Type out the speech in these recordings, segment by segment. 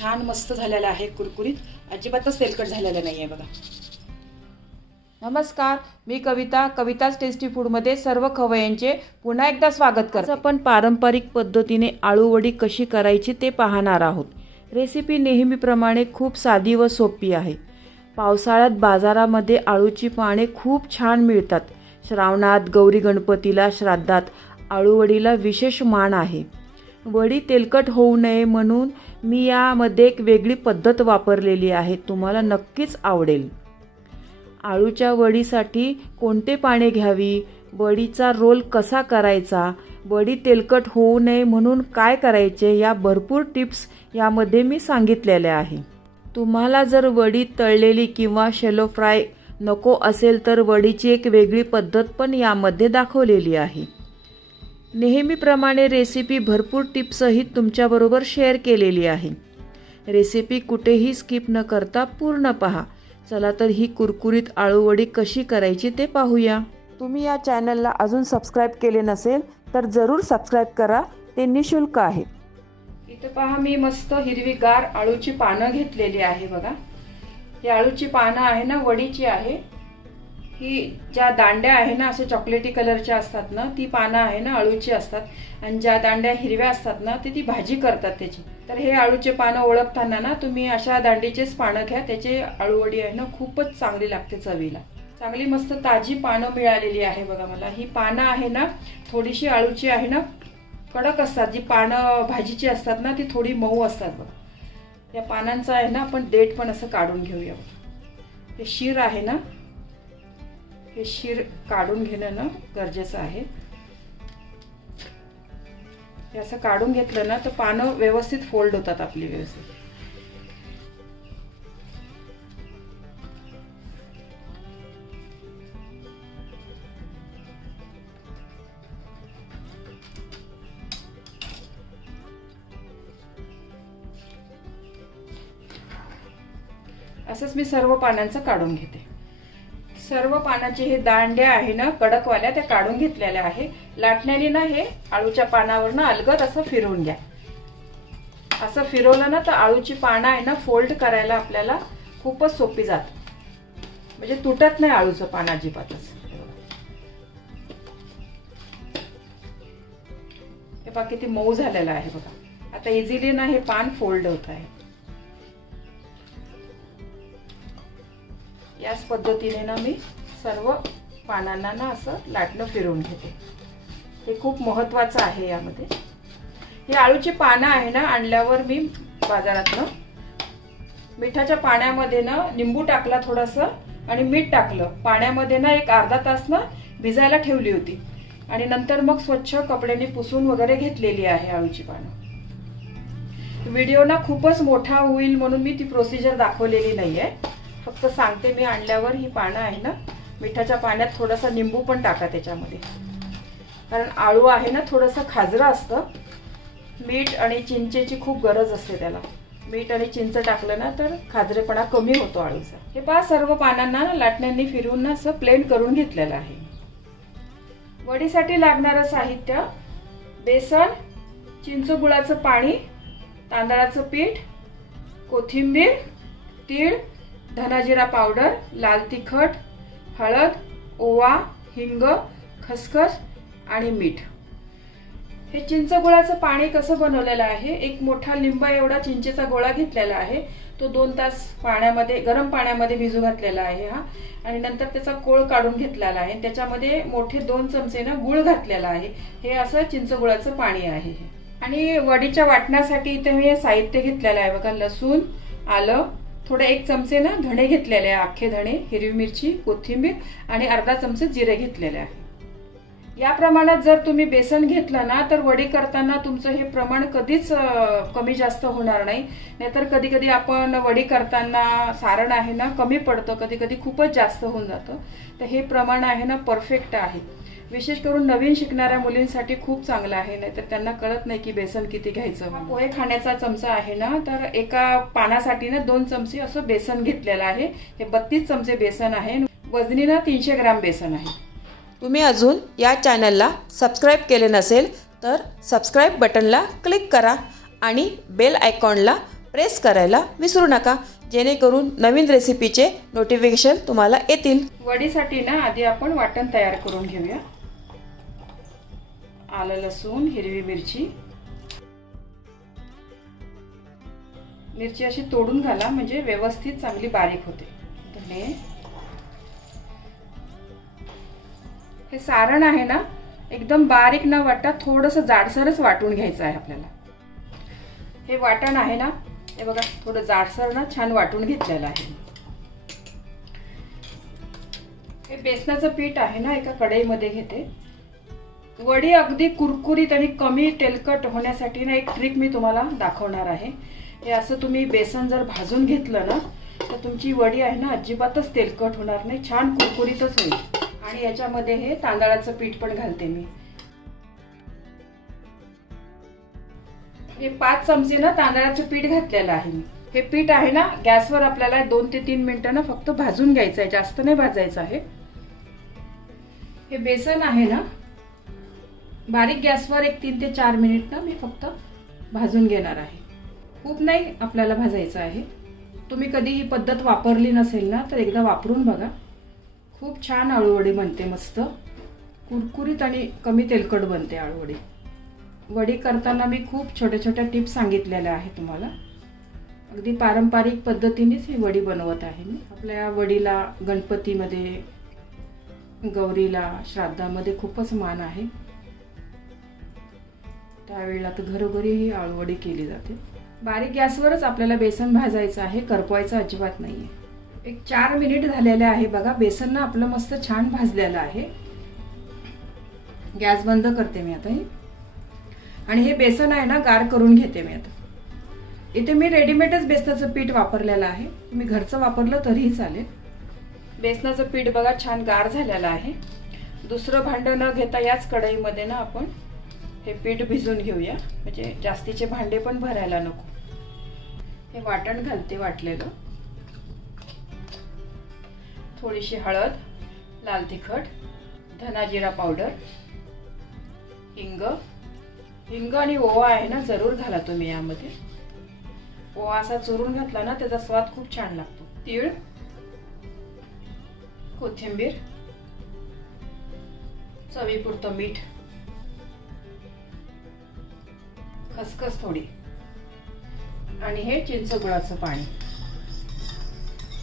छान मस्त झालेला आहे, कुरकुरीत, अजिबातच तेलकट झालेला नाही आहे बघा. नमस्कार, मी कविताच टेस्टी फूडमध्ये सर्व खवय्यांचे पुन्हा एकदा स्वागत करते. आपण पारंपरिक पद्धतीने आळूवडी कशी करायची ते पाहणार आहोत. रेसिपी नेहमीप्रमाणे खूप साधी व सोपी आहे. पावसाळ्यात बाजारामध्ये आळूची पाने खूप छान मिळतात. श्रावणात, गौरी गणपतीला, श्राद्धात आळूवडीला विशेष मान आहे. वडी तेलकट होऊ नये म्हणून मी यामध्ये एक वेगळी पद्धत वापरलेली आहे. तुम्हाला नक्कीच आवडेल. आळूच्या वडीसाठी कोणते पाने घ्यावी, वडीचा रोल कसा करायचा, वडी तेलकट होऊ नये म्हणून काय करायचे, या भरपूर टिप्स यामध्ये मी सांगितलेल्या आहे. तुम्हाला जर वडी तळलेली किंवा शॅलो फ्राय नको असेल तर वडीची एक वेगळी पद्धत पण यामध्ये दाखवलेली आहे. नेहमीप्रमाणे रेसिपी भरपूर टिप्ससहित तुमच्याबरोबर शेअर केलेली आहे. रेसिपी कुठेही स्किप न करता पूर्ण पहा. चला तर ही कुरकुरीत आळूवडी कशी करायची ते पाहूया. तुम्ही या चॅनलला अजून सबस्क्राईब केले नसेल तर जरूर सबस्क्राईब करा, ते निशुल्क आहे. इथं पहा, मी मस्त हिरवीगार आळूची पानं घेतलेली आहे बघा. ही आळूची पानं आहे ना, वडीची आहे. ही ज्या दांड्या आहे ना, असे चॉकलेटी कलरच्या असतात ना, ती पानं आहे ना आळूची असतात. आणि ज्या दांड्या हिरव्या असतात ना, ती भाजी करतात त्याची. तर हे आळूचे पानं ओळखताना ना तुम्ही अशा दांडीचेच पानं घ्या. त्याची आळूवडी आहे ना खूपच चांगली लागते चवीला. चांगली मस्त ताजी पानं मिळालेली आहे बघा मला. ही पानं आहे ना थोडीशी आळूची आहे ना कडक असतात. जी पानं भाजीची असतात ना ती थोडी मऊ असतात बघा. या पानांचं आहे ना आपण देठ पण असं काढून घेऊया. हे शीर आहे ना, हे शीर काढून घेणं ना गरजेचं आहे. हे असं काढून घेतलं ना तर पानं व्यवस्थित फोल्ड होतात आपली व्यवस्थित. असंच मी सर्व पानांचं काढून घेते. सर्व पानाचे हे दांड्या आहे ना कडकवाल्या त्या काढून घेतलेल्या आहे. लाटण्याने ना हे आळूच्या पानावर ना अलगद असं फिरवून घ्या. असं फिरवलं ना तर आळूची पानं आहे ना फोल्ड करायला आपल्याला खूपच सोपी जात. म्हणजे तुटत नाही आळूचं पान अजिबातच. हे पहा किती मऊ झालेलं आहे बघा. आता इझिली ना हे पान फोल्ड होत आहे. याच पद्धतीने ना मी सर्व पानांना ना असं लाटणं फिरवून घेते. हे खूप महत्त्वाचं आहे यामध्ये. ही आळूची पानं आहे ना आणल्यावर मी बाजारातनं मिठाच्या पाण्यामध्ये ना लिंबू टाकला थोडंसं आणि मीठ टाकलं. पाण्यामध्ये ना एक अर्धा तास ना भिजायला ठेवली होती आणि नंतर मग स्वच्छ कपड्याने पुसून वगैरे घेतलेली आहे आळूची पानं. व्हिडिओ ना खूपच मोठा होईल म्हणून मी ती प्रोसिजर दाखवलेली नाहीये. फक्त सांगते मी आणल्यावर ही पानं आहे ना मिठाच्या पाण्यात थोडासा लिंबू पण टाका त्याच्यामध्ये. कारण आळू आहे ना थोडंसं खाजरं असतं. मीठ आणि चिंचेची खूप गरज असते त्याला. मीठ आणि चिंच टाकलं ना तर खाजरेपणा कमी होतो आळूचा. हे पहा सर्व पानांना लाटण्यांनी फिरवून ना असं प्लेन करून घेतलेलं आहे. वडीसाठी लागणारं साहित्य: बेसन, चिंच गुळाचं पाणी, तांदळाचं पीठ, कोथिंबीर, तीळ, धनाजिरा पावडर, लाल तिखट, हळद, ओवा, हिंग, खसखस आणि मीठ. हे चिंच गुळाचं पाणी कसं बनवलेलं आहे, एक मोठा लिंबा एवढा चिंचेचा गोळा घेतलेला आहे. तो 2 तास पाण्यामध्ये, गरम पाण्यामध्ये भिजू घातलेला आहे हा. आणि नंतर त्याचा कोळ काढून घेतलेला आहे. त्याच्यामध्ये मोठे 2 चमचे ना गुळ घातलेला आहे. हे असं चिंच गुळाचं पाणी आहे. आणि वडीच्या वाटण्यासाठी इथे मी हे साहित्य घेतलेलं आहे बघा. लसूण, आलं, थोडे 1 चमचे ना धणे घेतलेले आहे, अख्खे धणे, हिरवी मिरची, कोथिंबीर आणि अर्धा चमचे जिरे घेतलेले आहे. या प्रमाणात जर तुम्ही बेसन घेतलं ना तर वडी करताना तुमचं हे प्रमाण कधीच कमी जास्त होणार नाही. नाहीतर कधी कधी आपण वडी करताना सारण आहे ना कमी पडतं, कधी कधी खूपच जास्त होऊन जातं. तर हे प्रमाण आहे ना परफेक्ट आहे. विशेष करून नवीन शिकणाऱ्या मुलींसाठी खूप चांगलं आहे. नाहीतर त्यांना कळत नाही की बेसन किती घ्यायचं. पोहे खाण्याचा चमचा आहे ना, तर एका पानासाठी ना 2 चमचे असं बेसन घेतलेलं आहे. हे 32 चमचे बेसन आहे. वजनी ना 300 ग्राम बेसन आहे. तुम्ही अजून या चॅनलला सबस्क्राईब केले नसेल तर सबस्क्राईब बटनला क्लिक करा आणि बेल आयकॉनला प्रेस करायला विसरू नका, जेणेकरून नवीन रेसिपीचे नोटिफिकेशन तुम्हाला येतील. वडीसाठी ना आधी आपण वाटण तयार करून घेऊया. आलं, लसूण, हिरवी मिरची. मिरची अशी तोडून घाला, म्हणजे व्यवस्थित चांगली बारीक होते. धने. हे सारण आहे ना एकदम बारीक न वाटता थोडंसं जाडसरच वाटून घ्यायचं आहे आपल्याला. हे वाटण आहे ना, हे बघा थोडं जाडसर ना छान वाटून घेतलेलं आहे. हे बेसनाचं पीठ आहे ना एका कढईमध्ये घेते. वडी अगदी कुरकुरीत आणि कमी तेलकट होण्यासाठी ना एक ट्रिक मी तुम्हाला दाखवणार आहे. हे असं तुम्ही बेसन जर भाजून घेतलं ना तर तुमची वडी आहे ना अजिबातच तेलकट होणार नाही, छान कुरकुरीतच होईल. आणि याच्यामध्ये हे तांदळाचं पीठ पण घालते मी. हे 5 चमचे ना तांदळाचं पीठ घातलेलं आहे मी. हे पीठ आहे ना गॅसवर आपल्याला 2 ते 3 मिनिटं ना फक्त भाजून घ्यायचं आहे, जास्त नाही भाजायचं आहे. हे बेसन आहे ना बारीक गॅसवर 3 ते 4 मिनिट ना मी फक्त भाजून घेणार आहे. खूप नाही आपल्याला भाजायचं आहे. तुम्ही कधी ही पद्धत वापरली नसेल ना तर एकदा वापरून बघा. खूप छान आळूवडी बनते, मस्त कुरकुरीत आणि कमी तेलकट बनते आळूवडी. वडी करताना मी खूप छोट्या छोट्या टिप्स सांगितलेल्या आहे तुम्हाला. अगदी पारंपरिक पद्धतीनेच ही वडी बनवत आहे मी. आपल्या वडीला गणपतीमध्ये, गौरीला, श्राद्धामध्ये खूपच मान आहे. त्यावेळेला तर घरोघरी ही आळूवडी केली जाते. बारीक गॅसवरच आपल्याला बेसन भाजायचं आहे, करपवायचं अजिबात नाहीये. एक 4 मिनिट झालेले आहे बघा. बेसन ना आपलं मस्त छान भाजलेलं आहे. गॅस बंद करते मी आता. आणि हे बेसन आहे ना गार करून घेते मी आता. इथे मी रेडीमेडच बेसनाचं पीठ वापरलेलं आहे, तुम्ही घरचं वापरलं तरीही चालेल. बेसनाचं पीठ बघा छान गार झालेलं आहे. दुसरं भांडं न घेता याच कढईमध्ये ना आपण हे पीठ भिजून घेऊया, म्हणजे जास्तीचे भांडे पण भरायला नको. हे वाटण घालते वाटलेलं. थोडीशी हळद, लाल तिखट, धना जिरा पावडर, हिंग आणि ओवा आहे ना जरूर घाला तुम्ही यामध्ये. ओवा असा चुरून घातला ना त्याचा स्वाद खूप छान लागतो. तीळ, कोथिंबीर, चवीपुरतं मीठ, खसखस थोडी आणि हे चिंच गुळाचं पाणी.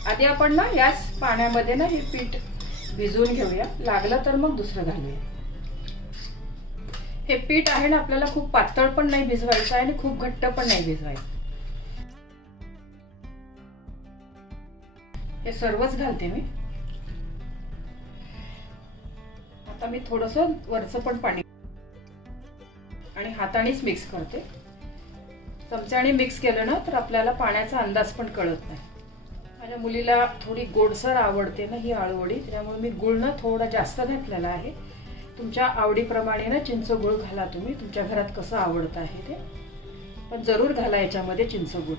आधी आपण ना याच पाण्यामध्ये ना हे पीठ भिजवून घेऊया, लागलं तर मग दुसरं घालूया. हे पीठ आहे ना आपल्याला खूप पातळ पण नाही भिजवायचं आणि खूप घट्ट पण नाही भिजवायचं. हे सर्वच घालते मी. आता मी थोडंसं वरचं पण पाणी आणि हातानेच मिक्स करते. चमच्याने मिक्स केलं ना तर आपल्याला पाण्याचा अंदाज पण कळत नाही. माझ्या मुलीला थोडी गोडसर आवडते ना ही आळूवडी, त्यामुळे मी गुळ ना थोडा जास्त घातलेला आहे. तुमच्या आवडीप्रमाणे ना चिंच गुळ घाला तुम्ही, तुमच्या घरात कसं आवडतं आहे ते, पण जरूर घाला याच्यामध्ये चिंच गुळ.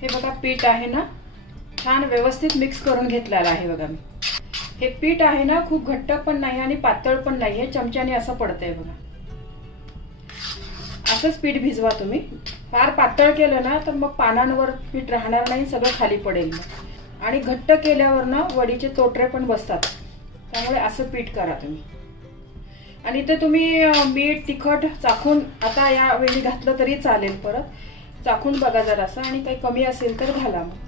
हे बघा पीठ आहे ना छान व्यवस्थित मिक्स करून घेतलेलं आहे बघा मी. हे पीठ आहे ना खूप घट्ट पण नाही आणि पातळ पण नाही, हे चमच्याने असं पडतंय बघा. असंच पीठ भिजवा तुम्ही. फार पातळ केलं ना तर मग पानांवर पीठ राहणार नाही, सगळं खाली पडेल. आणि घट्ट केल्यावर ना वडीचे तोटरे पण बसतात, त्यामुळे असं पीठ करा तुम्ही. आणि ते तुम्ही मीठ तिखट चाखून आता यावेळी घातलं तरी चालेल, परत चाखून बघा जरासं आणि काही कमी असेल तर घाला मग.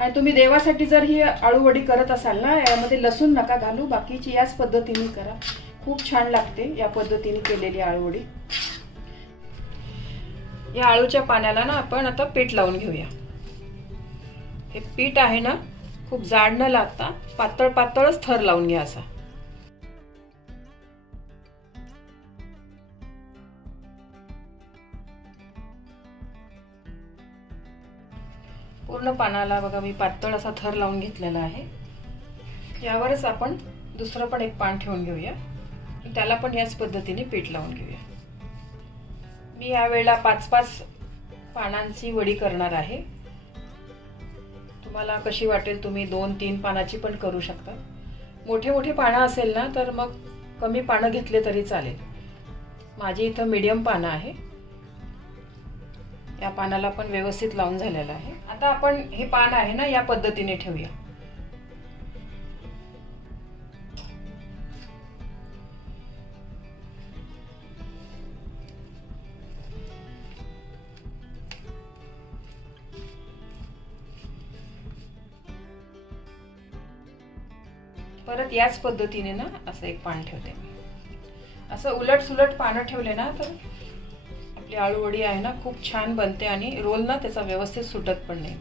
आणि तुम्ही देवासाठी जर ही आळूवडी करत असाल ना यामध्ये लसूण नका घालू, बाकीची याच पद्धतीने करा, खूप छान लागते या पद्धतीने केलेली आळूवडी. या आळूच्या पाण्याला ना आपण आता पीठ लावून घेऊया. हे पीठ आहे ना खूप जाड न लागता पातळ पातळच थर लावून घ्या असा. पूर्ण पानाला बघा मी पातळ असा थर लावून घेतलेला आहे. यावरच आपण दुसरं पण एक पान ठेवून घेऊया, त्याला पण याच पद्धतीने पीठ लावून घेऊया. मी यावेळेला 5-5 पानांची वडी करणार आहे. तुम्हाला कशी वाटेल तुम्ही 2-3 पानाची पण करू शकता. मोठे मोठे पानं असेल ना तर मग कमी पानं घेतले तरी चालेल. माझी इथं मीडियम पानं आहे. या पानाला पण व्यवस्थित लावून झालेलं आहे. आता आपण हे पान आहे ना या पद्धतीने ठेवूया. परत याच पद्धतीने ना असं एक पान ठेवते मी. असं उलट सुलट पानं ठेवले ना तर आपली आळूवडी आहे ना खूप छान बनते आणि रोल ना त्याचा व्यवस्थित सुटत पण नाही.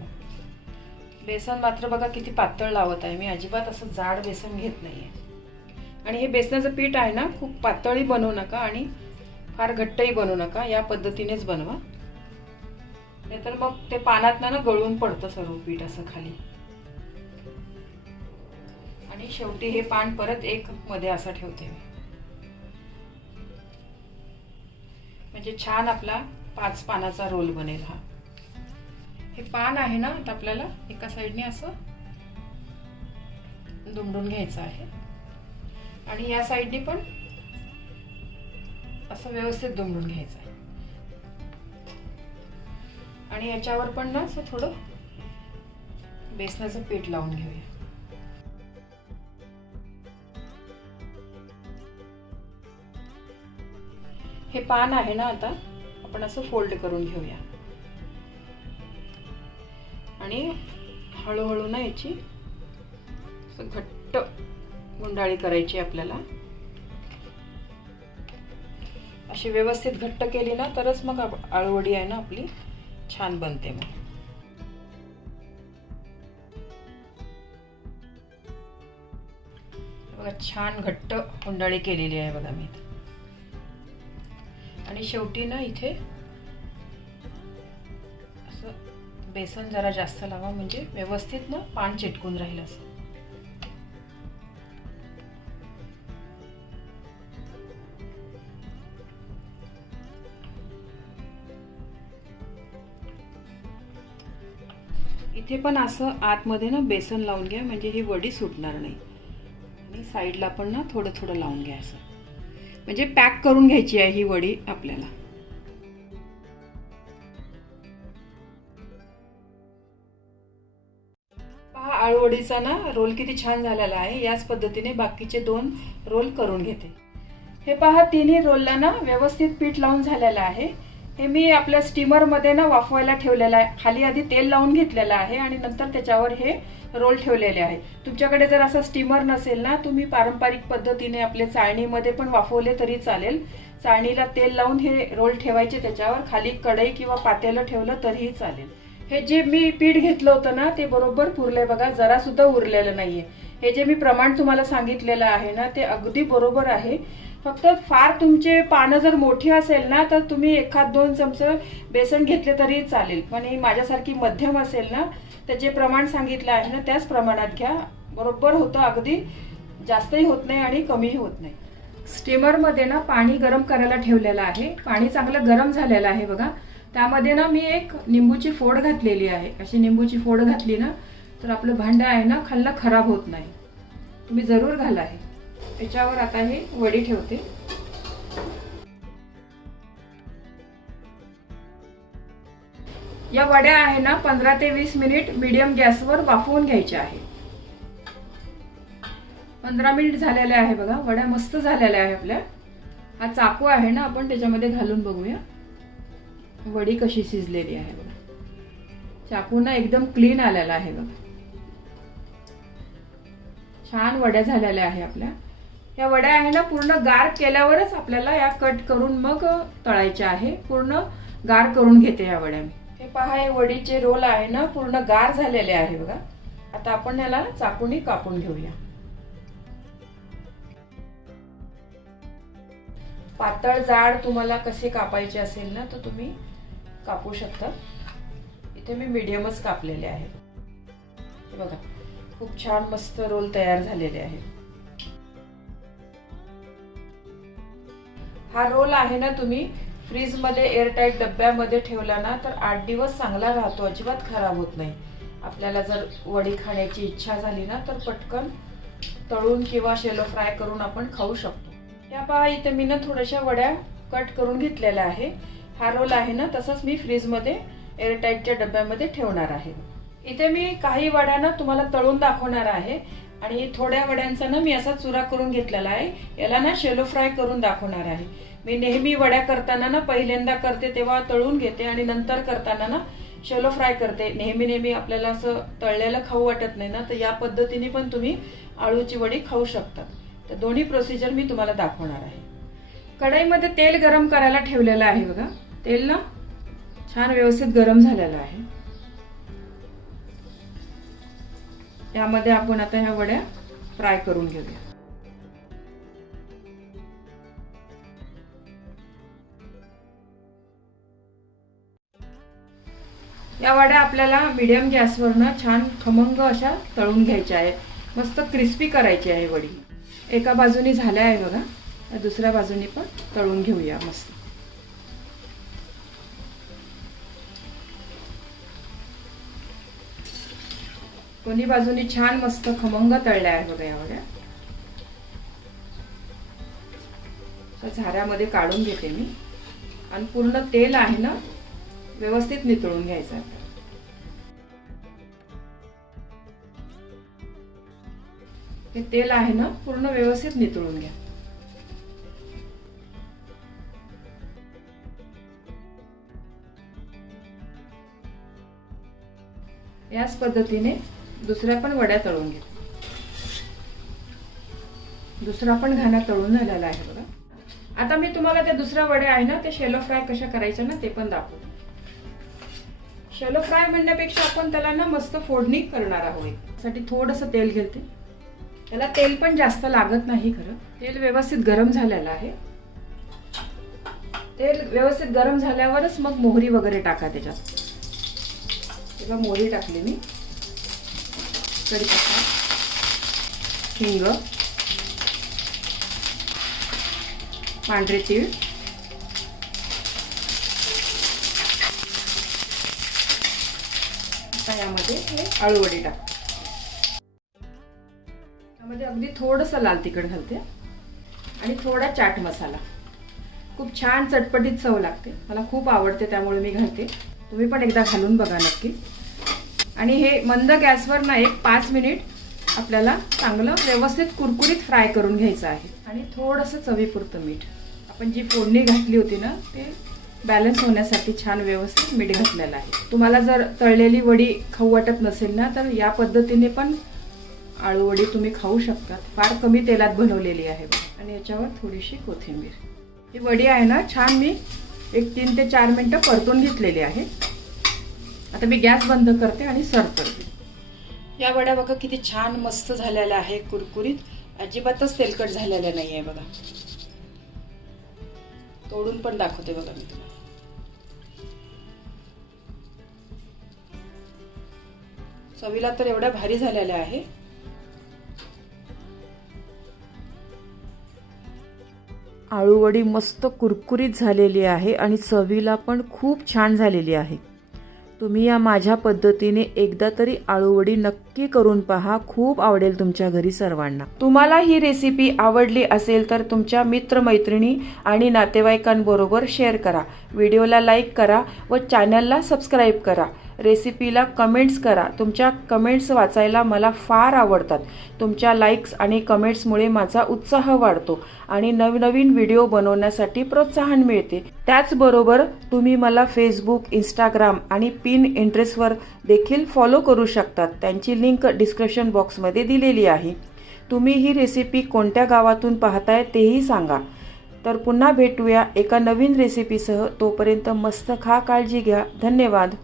बेसन मात्र बघा किती पातळ लावत आहे मी. अजिबात असं जाड बेसन घेत नाहीये. आणि हे बेसनाचं पीठ आहे ना खूप पातळही बनवू नका आणि फार घट्टही बनवू नका. या पद्धतीनेच बनवा, नाहीतर मग ते पानात ना गळून पडतं सर्व पीठ असं खाली. आणि शेवटी हे पान परत एक मध्ये असं ठेवते मी, म्हणजे छान आपला 5 पानाचा रोल बनेल. हा हे पान आहे ना आता आपल्याला एका साइडने असं दुमडून घ्यायचं आहे आणि या साइडने पण असं व्यवस्थित दुमडून घ्यायचं आहे. आणि याच्यावर पण ना असं थोडं बेसनाचं पीठ लावून घेऊया. हे पान आहे ना आता आपण असं फोल्ड करून घेऊया आणि हळूहळू ना याची असं घट्ट गुंडाळी करायची आपल्याला. अशी व्यवस्थित घट्ट केली ना तरच मग आळूवडी आहे ना आपली छान बनते. मग बघा छान घट्ट गुंडाळी केलेली आहे बघा मी. आणि शेवटी ना इथे असं बेसन जरा जास्त लावा म्हणजे व्यवस्थित ना पान चिटकून राहील असं. इथे पण असं आतमध्ये ना बेसन लावून घ्या म्हणजे ही वडी सुटणार नाही. आणि साईडला पण ना थोडं थोडं लावून घ्या असं, म्हणजे पॅक करून घ्यायची आहे ही वडी आपल्याला. पहा आळूवडीचा ना रोल किती छान झालेला आहे. याच पद्धतीने बाकीचे 2 रोल करून घेते. हे पहा तिन्ही रोलला ना व्यवस्थित पीठ लावून झालेलं आहे. हे मी आपल्या स्टीमर मध्ये ना वाफवायला ठेवलेलं आहे. खाली आधी तेल लावून घेतलेलं आहे आणि नंतर त्याच्यावर हे रोल ठेवलेले आहे. तुमच्याकडे जर असं स्टीमर नसेल ना तुम्ही पारंपरिक पद्धतीने आपले चाळणीमध्ये पण वाफवले तरी चालेल. चाळणीला तेल लावून हे रोल ठेवायचे, त्याच्यावर खाली कढई किंवा पातेलं ठेवलं तरीही चालेल. हे जे मी पीठ घेतलं होतं ना ते बरोबर पुरले बघा, जरा सुद्धा उरलेलं नाहीये. हे जे मी प्रमाण तुम्हाला सांगितलेलं आहे ना ते अगदी बरोबर आहे. फक्त फार तुमचे पानं जर मोठी असेल ना तर तुम्ही 1-2 चमचे बेसन घेतले तरी चालेल. पण ही माझ्यासारखी मध्यम असेल ना तर जे प्रमाण सांगितलं आहे ना त्याच प्रमाणात घ्या. बरोबर होतं, अगदी जास्तही होत नाही आणि कमीही होत नाही. स्टीमरमध्ये ना पाणी गरम करायला ठेवलेलं आहे. पाणी चांगलं गरम झालेलं आहे बघा. त्यामध्ये ना मी एक निंबूची फोड घातलेली आहे. अशी निंबूची फोड घातली ना तर आपलं भांडं आहे ना खाल्लं खराब होत नाही. तुम्ही जरूर घाला. आहे त्याच्यावर आता ही वडी ठेवते. या वड्या आहे ना 15 ते 20 मिनिट मीडियम गॅसवर वाफवून घ्यायच्या आहे. 15 मिनिट झालेले आहे बघा. वड्या मस्त झालेल्या आहे आपल्या. हा चाकू आहे ना आपण त्याच्यामध्ये घालून बघूया वडी कशी शिजलेली आहे बघा. चाकू ना एकदम क्लीन आलेला आहे बघा. छान वड्या झालेल्या आहे आपल्या. या वड्या आहे ना पूर्ण गार केल्यावरच आपल्याला या कट करून मग तळायच्या आहे. पूर्ण गार करून घेते या वड्या. हे पहा हे वडीचे रोल आहे ना पूर्ण गार झालेले आहे बघा. आता आपण याला चाकूने कापून घेऊया. पातळ जाड तुम्हाला कसे कापायचे असेल ना तर तुम्ही कापू शकता. इथे मी मीडियमच कापलेले आहे बघा. खूप छान मस्त रोल तयार झालेले आहेत. हा रोल आहे ना तुम्ही फ्रीज मध्ये एअरटाईट डब्यामध्ये ठेवला ना तर 8 दिवस चांगला राहतो, अजिबात खराब होत नाही. आपल्याला जर वडी खाण्याची इच्छा झाली ना तर पटकन तळून किंवा शेलो फ्राय करून आपण खाऊ शकतो। या पहा इथे मी ना थोड्याशा वड्या कट करून घेतलेल्या आहे। हा रोल आहे ना तसंच मी फ्रीजमध्ये एअरटाईटच्या डब्यामध्ये ठेवणार आहे। इथे मी काही वड्या ना तुम्हाला तळून दाखवणार आहे आणि थोड्या वड्यांचा ना मी असा चुरा करून घेतलेला आहे। याला ना शेलो फ्राय करून दाखवणार आहे। मी नेहमी वड्या करताना ना पहिल्यांदा करते तेव्हा तळून घेते आणि नंतर करताना ना शेलो फ्राय करते। नेहमी आपल्याला असं तळलेलं खाऊ वाटत नाही ना, तर या पद्धतीने पण तुम्ही आळूची वडी खाऊ शकता। तर दोन्ही प्रोसिजर मी तुम्हाला दाखवणार आहे। कढईमध्ये तेल गरम करायला ठेवलेलं आहे बघा। तेल ना छान व्यवस्थित गरम झालेलं आहे। यामध्ये आपण आता ह्या वड्या फ्राय करून घेऊया। या वड्या आपल्याला मीडियम गॅसवर ना छान खमंग अशा तळून घ्यायच्या आहेत। मस्त क्रिस्पी करायची आहे वडी। एका बाजूनी झाल्या आहे बघा, दुसऱ्या बाजूनी पण तळून घेऊया मस्त। दोन्ही बाजूनी छान मस्त खमंग तळल्या आहे बघा या वड्या। झाऱ्यामध्ये काढून घेते मी आणि पूर्ण तेल आहे ना व्यवस्थित नितळून घ्यायचं आहे। हे तेल आहे ना पूर्ण व्यवस्थित नितळून घ्या। याच पद्धतीने दुसऱ्या पण वड्या तळून घ्या। दुसरा पण घाणा तळून झालेला आहे बघा। आता मी तुम्हाला त्या दुसऱ्या वड्या आहे ना ते शेलो फ्राय कशा करायच्या ना ते पण दाखवते। शेलो फ्राय म्हणण्यापेक्षा आपण त्याला ना मस्त फोडणी करणार आहोत। यासाठी थोडंसं तेल घेते। त्याला तेल पण जास्त लागत नाही खरं। तेल व्यवस्थित गरम झालेलं आहे। तेल व्यवस्थित गरम झाल्यावरच मग मोहरी वगैरे टाका त्याच्यात। तेव्हा मोहरी टाकली मी, कढीपत्ता, हिंग, पांढरे तीळ, आता यामध्ये हे आळूवडी टाक। यामध्ये अगदी थोडंसं लाल तिखट घालते आणि थोडा चाट मसाला। खूप छान चटपटीत चव लागते, मला खूप आवडते त्यामुळे मी घालते। तुम्ही पण एकदा घालून बघा नक्की। आणि हे मंद गॅसवर ना 5 मिनिट आपल्याला चांगलं व्यवस्थित कुरकुरीत फ्राय करून घ्यायचं आहे। आणि थोडंसं चवीपुरतं मीठ, आपण जी फोडणी घातली होती ना ते बॅलन्स होण्यासाठी छान व्यवस्थित मीठ घातलेलं आहे। तुम्हाला जर तळलेली वडी खाऊ वाटत नसेल ना तर या पद्धतीने पण आळू वडी तुम्ही खाऊ शकता। फार कमी तेलात बनवलेली आहे आणि याच्यावर थोडीशी कोथिंबीर। ही वडी आहे ना छान मी 3 ते 4 मिनिटं परतून घेतलेली आहे। आता मी गॅस बंद करते आणि सर्व करते। या वड्या बघा किती छान मस्त झालेल्या आहे, कुरकुरीत, अजिबातच तेलकट झालेल्या नाही आहे बघा। तोडून पण दाखवते बघा मी तुम्हाला। चवीला तर एवढ्या भारी झालेल्या आहे। आळूवडी मस्त कुरकुरीत झालेली आहे आणि चवीला पण खूप छान झालेली आहे। तुम्ही या माझ्या पद्धतीने एकदा तरी आळूवडी नक्की करून पहा, खूप आवडेल तुमच्या घरी सर्वांना। तुम्हाला ही रेसिपी आवडली असेल तर तुमच्या मित्रमैत्रिणी आणि नातेवाईकांबरोबर शेअर करा, व्हिडिओला लाईक करा व चॅनलला सबस्क्राईब करा। रेसिपीला कमेंट्स करा, तुमच्या कमेंट्स वाचायला मला फार आवडतात। तुमच्या लाईक्स आणि कमेंट्समुळे माझा उत्साह वाढतो आणि नवनवीन व्हिडिओ बनवण्यासाठी प्रोत्साहन मिळते। त्याचबरोबर तुम्ही मला फेसबुक, इंस्टाग्राम आणि इंटरेस्टवर देखील फॉलो करू शकतात। त्यांची लिंक डिस्क्रिप्शन बॉक्समध्ये दिलेली आहे। तुम्ही ही रेसिपी कोणत्या गावातून पाहताय तेही सांगा। तर पुन्हा भेटूया एका नवीन रेसिपीसह। तोपर्यंत मस्त खा, काळजी घ्या। धन्यवाद।